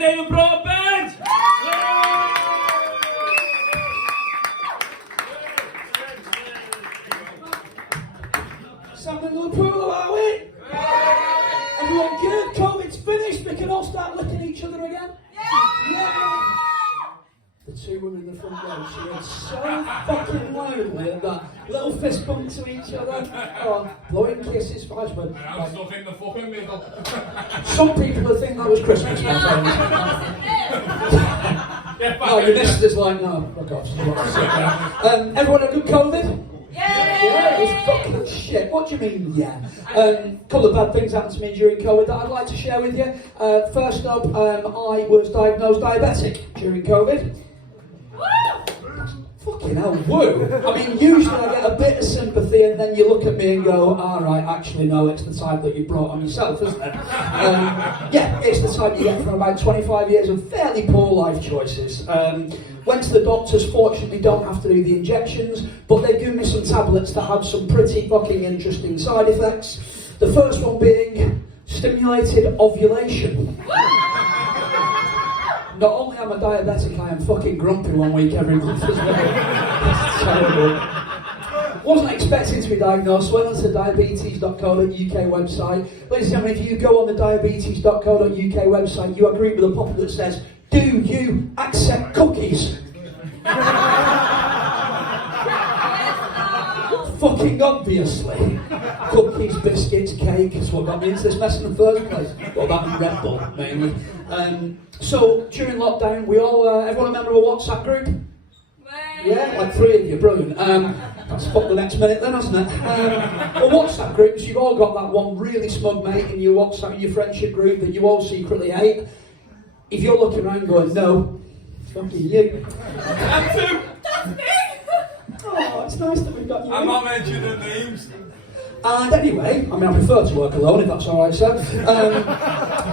day with Broadbent! Sam in Liverpool, are we? Everyone good? COVID's finished, we can all start looking at each other again? Yeah! The two women in the front row, she went so fucking loudly at that little fist bump to each other. Oh, blowing kisses for husband. I'm stuck in the fucking middle. Some people would think that was Christmas, my friend. Oh, your missus is like, no, fuck off. Everyone had good COVID? Yeah, it was fucking shit. What do you mean, yeah? Couple of bad things happened to me during COVID that I'd like to share with you. First up, I was diagnosed diabetic during COVID. Fucking hell, woo! I mean, usually I get a bit of sympathy and then you look at me and go, alright, actually no, it's the type that you brought on yourself, isn't it? Yeah, it's the type you get from about 25 years of fairly poor life choices. Went to the doctors, fortunately don't have to do the injections, but they give me some tablets that have some pretty fucking interesting side effects. The first one being stimulated ovulation. Not only am I diabetic, I am fucking grumpy 1 week every month as well. That's terrible. Wasn't expecting to be diagnosed, went onto the diabetes.co.uk website. Ladies and gentlemen, if you go on the diabetes.co.uk website, you are greeted with a pop-up that says, "Do you accept cookies?" Fucking obviously. Cookies, biscuits, cake is what got me into this mess in the first place. Well, that and Red Bull, mainly. So, during lockdown, we all, everyone a member of a WhatsApp group? Yeah, like 3 of you, brilliant. That's fucked the next minute then, hasn't it? Well, WhatsApp groups, you've all got that one really smug mate in your WhatsApp, in your friendship group that you all secretly hate. If you're looking around going, no, fucking you. That's me! Oh, it's nice that we've got you. I'm not mentioning names. And anyway, I mean, I prefer to work alone if that's alright, sir.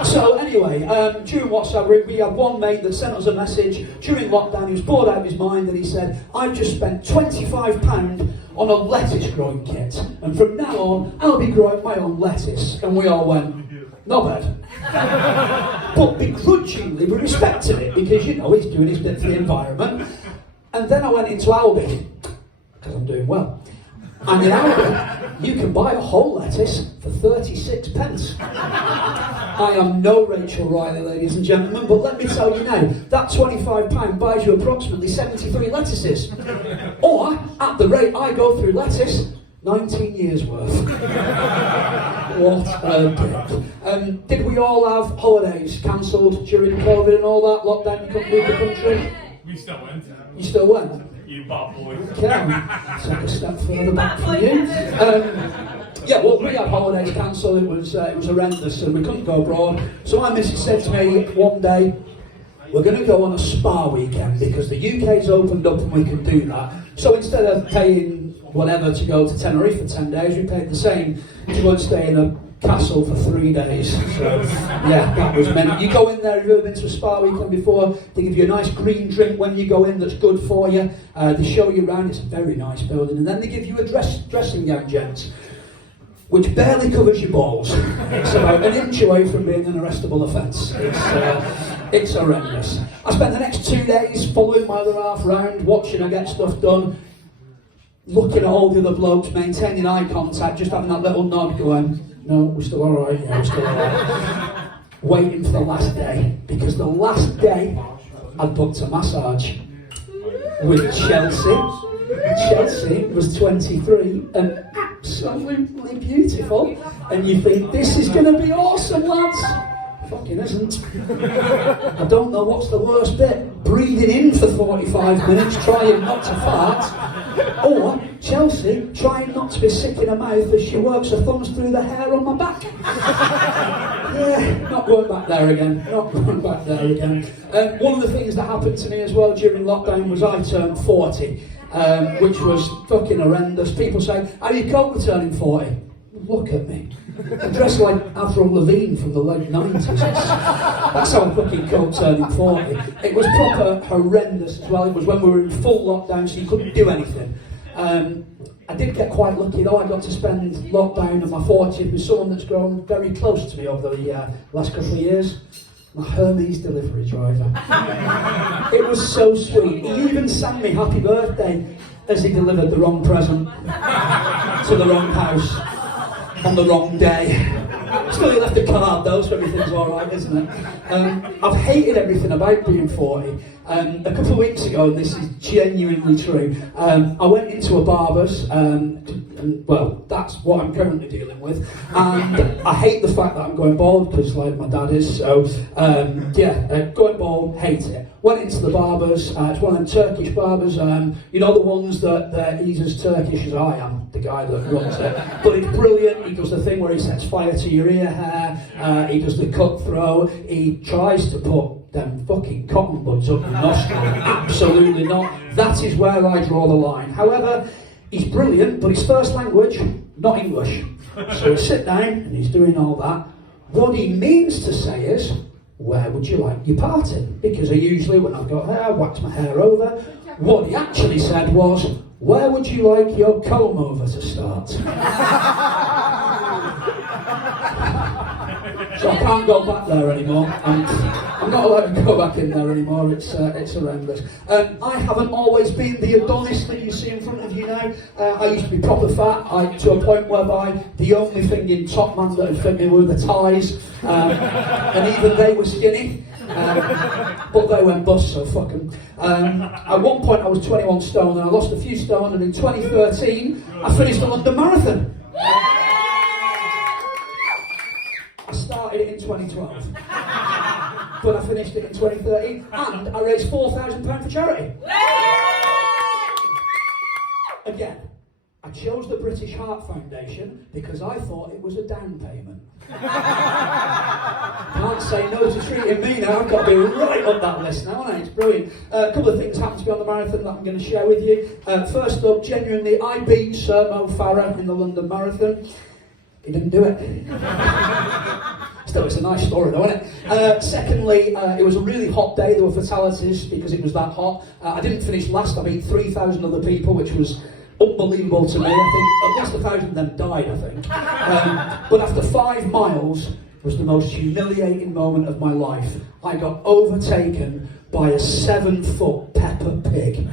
So anyway, during WhatsApp group, we had one mate that sent us a message during lockdown. He was bored out of his mind and he said, "I've just spent £25 on a lettuce growing kit, and from now on, I'll be growing my own lettuce." And we all went, "Not bad." But begrudgingly, we respected it because, you know, he's doing his bit for the environment. And then I went into Aldi, because I'm doing well. And in Aldi, you can buy a whole lettuce for 36 pence. I am no Rachel Riley, ladies and gentlemen, but let me tell you now, that £25 buys you approximately 73 lettuces. Or, at the rate I go through lettuce, 19 years worth. What a dick. Did we all have holidays cancelled during COVID and all that? Lockdown, you couldn't leave the country? We still went. You still went? You bad boy. Okay, take a step further back from you. Yeah, well, we had holidays cancelled. It was horrendous, and we couldn't go abroad. So my missus said to me one day, "We're going to go on a spa weekend because the UK's opened up and we can do that." So instead of paying whatever to go to Tenerife for 10 days, we paid the same to go and stay in a castle for 3 days. So, yeah, that was meant. You go in there, if you've ever been to a spa weekend before, they give you a nice green drink when you go in that's good for you. They show you around, it's a very nice building, and then they give you a dressing gown, gents, which barely covers your balls. It's about an inch away from being an arrestable offence. It's horrendous. I spent the next 2 days following my other half round, watching her get stuff done, looking at all the other blokes, maintaining eye contact, just having that little nod going, "No, we're still alright, yeah, we're still alright." Waiting for the last day, because the last day I'd booked a massage with Chelsea. Chelsea was 23 and absolutely beautiful, and you think, this is going to be awesome, lads. Fucking isn't. I don't know what's the worst bit, breathing in for 45 minutes, trying not to fart, or Chelsea trying not to be sick in her mouth as she works her thumbs through the hair on my back. Yeah, not going back there again, not going back there again. One of the things that happened to me as well during lockdown was I turned 40, which was fucking horrendous. People say, "How do you cope with turning 40? Look at me. I dress like Avril Lavigne from the late 90s. That's how I fucking cope turning 40. It was proper horrendous as well. It was when we were in full lockdown, so you couldn't do anything. I did get quite lucky though. I got to spend lockdown and my 40th with someone that's grown very close to me over the last couple of years. my Hermes delivery driver. It was so sweet. He even sang me happy birthday as he delivered the wrong present to the wrong house on the wrong day. Still, he left a card though, so everything's alright, isn't it? I've hated everything about being 40. A couple of weeks ago, and this is genuinely true, I went into a barber's, and, well, that's what I'm currently dealing with, and I hate the fact that I'm going bald, because like my dad is, so going bald, hate it. Went into the barber's, it's one of them Turkish barbers, you know the ones that he's as Turkish as I am, the guy that runs it, but he's brilliant. He does the thing where he sets fire to your ear hair, he does the cutthroat, he tries to put them fucking cotton buds up your nostril. Absolutely not. That is where I draw the line. However, he's brilliant, but his first language, not English. So we sit down and he's doing all that. What he means to say is, where would you like your party? Because I usually, when I've got hair, wax my hair over. What he actually said was, where would you like your comb over to start? So I can't go back there anymore. I'm not allowed to go back in there anymore. It's horrendous. I haven't always been the Adonis that you see in front of you now. I used to be proper fat, to a point whereby the only thing in Top Man that had fit me were the ties, and even they were skinny. But they went bust, so fuck them. At one point I was 21 stone and I lost a few stone, and in 2013 I finished the London Marathon. I started it in 2012, but I finished it in 2013, and I raised £4,000 for charity. Again, I chose the British Heart Foundation because I thought it was a down payment. Can't say no to treating me now. I've got to be right up that list now, haven't I? It's brilliant. A couple of things happened to me on the marathon that I'm going to share with you. First up, genuinely, I beat Sir Mo Farah in the London Marathon. He didn't do it. Still, it's a nice story though, isn't it? Secondly, it was a really hot day. There were fatalities because it was that hot. I didn't finish last. I beat 3,000 other people, which was unbelievable to me. I think at least 1,000 of them died, I think. But after 5 miles was the most humiliating moment of my life. I got overtaken by a 7-foot Peppa Pig.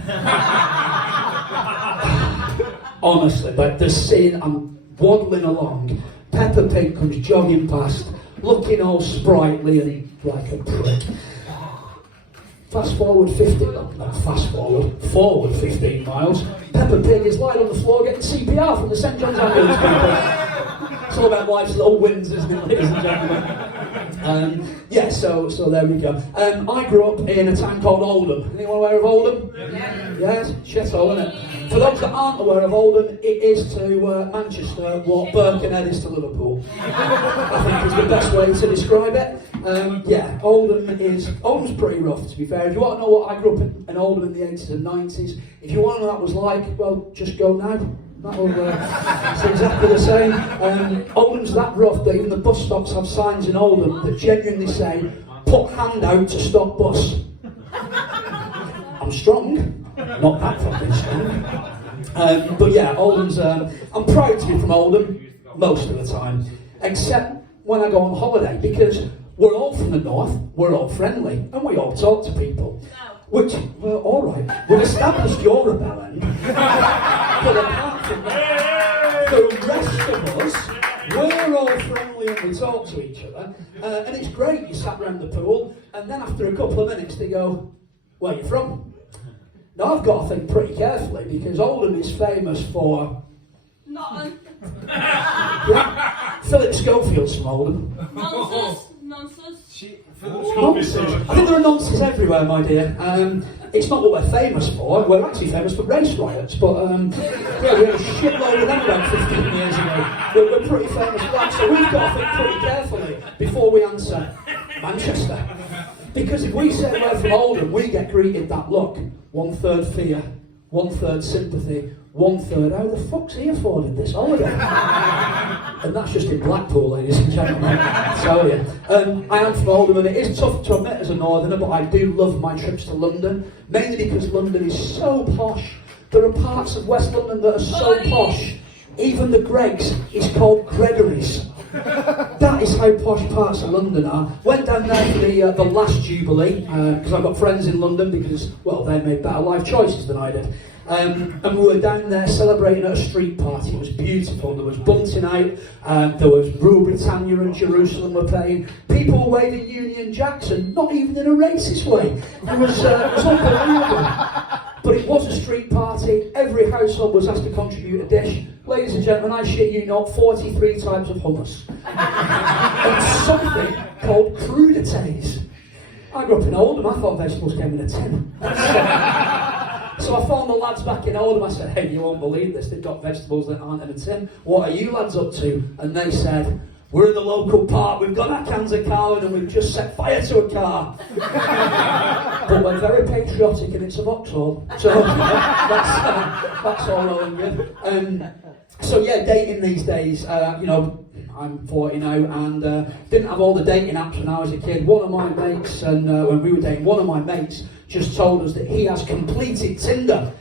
Honestly, like the scene, I'm waddling along, Peppa Pig comes jogging past, looking all sprightly and like a prick. Forward 15 miles. Peppa Pig is lying on the floor getting CPR from the St John's ambulance people. It's all about life's little wins, isn't it, ladies and gentlemen? So there we go. I grew up in a town called Oldham. Anyone aware of Oldham? Yeah. Yes? Shithole, isn't it? For those that aren't aware of Oldham, it is to Manchester what Birkenhead is to Liverpool. I think is the best way to describe it. Oldham's pretty rough, to be fair. If you want to know what I grew up in Oldham in the 80s and 90s, if you want to know what that was like, well, just go now. It's exactly the same. Oldham's that rough that even the bus stops have signs in Oldham that genuinely say, put hand out to stop bus. I'm strong, not that fucking strong. But yeah, Oldham's, I'm proud to be from Oldham most of the time, except when I go on holiday, because we're all from the north, we're all friendly, and we all talk to people. Which, well, alright, we've established you're rebelling, but apart from that, the rest of us, we're all friendly and we talk to each other, and it's great. You sat around the pool, and then after a couple of minutes they go, where are you from? Now I've got to think pretty carefully, because Oldham is famous for... Nothing. Yeah, Philip Schofield's from Oldham. Nonsense. Nonsense. I think there are nonsense everywhere, my dear. It's not what we're famous for. We're actually famous for race riots, but we had a shitload of them about 15 years ago. We're pretty famous for that, so we've got to think pretty carefully before we answer Manchester. Because if we say we're from Oldham, we get greeted that look. 1/3 fear, 1/3 sympathy, 1/3, how the fuck's he afforded this holiday? And that's just in Blackpool, ladies and gentlemen. So yeah, I am from Oldham, and it is tough to admit as a northerner, but I do love my trips to London, mainly because London is so posh. There are parts of West London that are so posh. Even the Greggs is called Gregory's. That is how posh parts of London are. Went down there for the last Jubilee, because I've got friends in London because, well, they made better life choices than I did. And we were down there celebrating at a street party. It was beautiful. There was bunting out, there was Rule Britannia and Jerusalem were playing. People were waving Union Jacks, and not even in a racist way. It was unbelievable. But it was a street party. Every household was asked to contribute a dish. Ladies and gentlemen, I shit you not, 43 types of hummus. And something called crudités. I grew up in Oldham. I thought vegetables came in a tin. So I phoned the lads back in Oldham. I said, hey, you won't believe this. They've got vegetables that aren't in a tin. What are you lads up to? And they said, we're in the local park. We've got our cans of Carling and we've just set fire to a car. But we're very patriotic and it's a Vauxhall. So that's all well and good. So yeah, dating these days, you know, I'm 40 now and didn't have all the dating apps when I was a kid. One of my mates, and when we were dating, one of my mates just told us that he has completed Tinder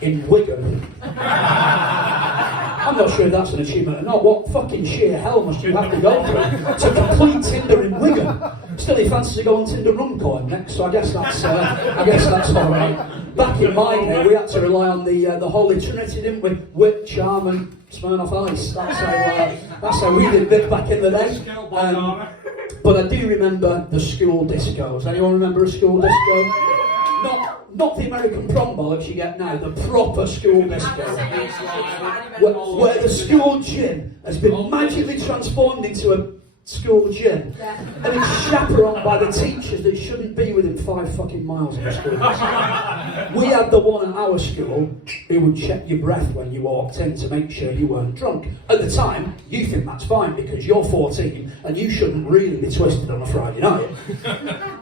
in Wigan. I'm not sure if that's an achievement or not. What fucking sheer hell must you have to go through to complete Tinder in Wigan? Still, he fancies to go on Tinder Runcorn next, so I guess that's all right. Back in my day, we had to rely on the Holy Trinity, didn't we? Wit, charm, and Smirnoff Ice. That's how we did it back in the day. But I do remember the school discos. Anyone remember a school disco? Not the American prom bollocks you get now, the proper school disco. Where the school gym has been magically transformed into a school gym. And it's chaperoned by the teachers that shouldn't be within 5 fucking miles of the school. We had the one at our school who would check your breath when you walked in to make sure you weren't drunk. At the time, you think that's fine because you're 14 and you shouldn't really be twisted on a Friday night.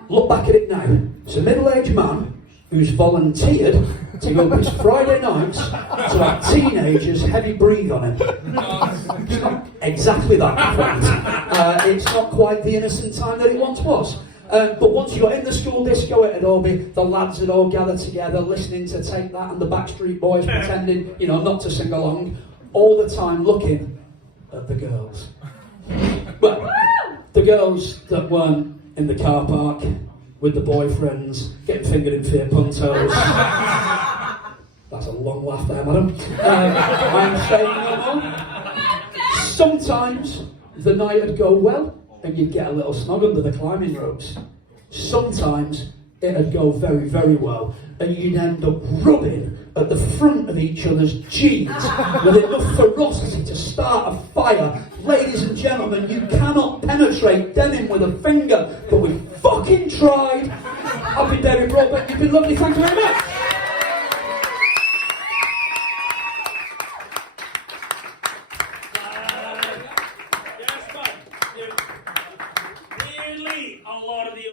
Look back at it now. It's a middle-aged man who's volunteered to go up his Friday nights to have teenagers heavy breathe on him. It's not exactly that quite. It's not quite the innocent time that it once was. But once you got in the school disco, it'd all be the lads would all gather together, listening to Take That and the Backstreet Boys, pretending, you know, not to sing along, all the time looking at the girls. Well, the girls that weren't in the car park with the boyfriends, getting fingered in Fiat Puntos. That's a long laugh there, madam. I'm saying no more. Sometimes the night would go well and you'd get a little snug under the climbing ropes. Sometimes it'd go very, very well and you'd end up rubbing at the front of each other's jeans with enough ferocity to start a fire. Ladies and gentlemen, you cannot penetrate denim with a finger, but we fucking tried. I've been David Broadbent, you've been lovely, thank you very much.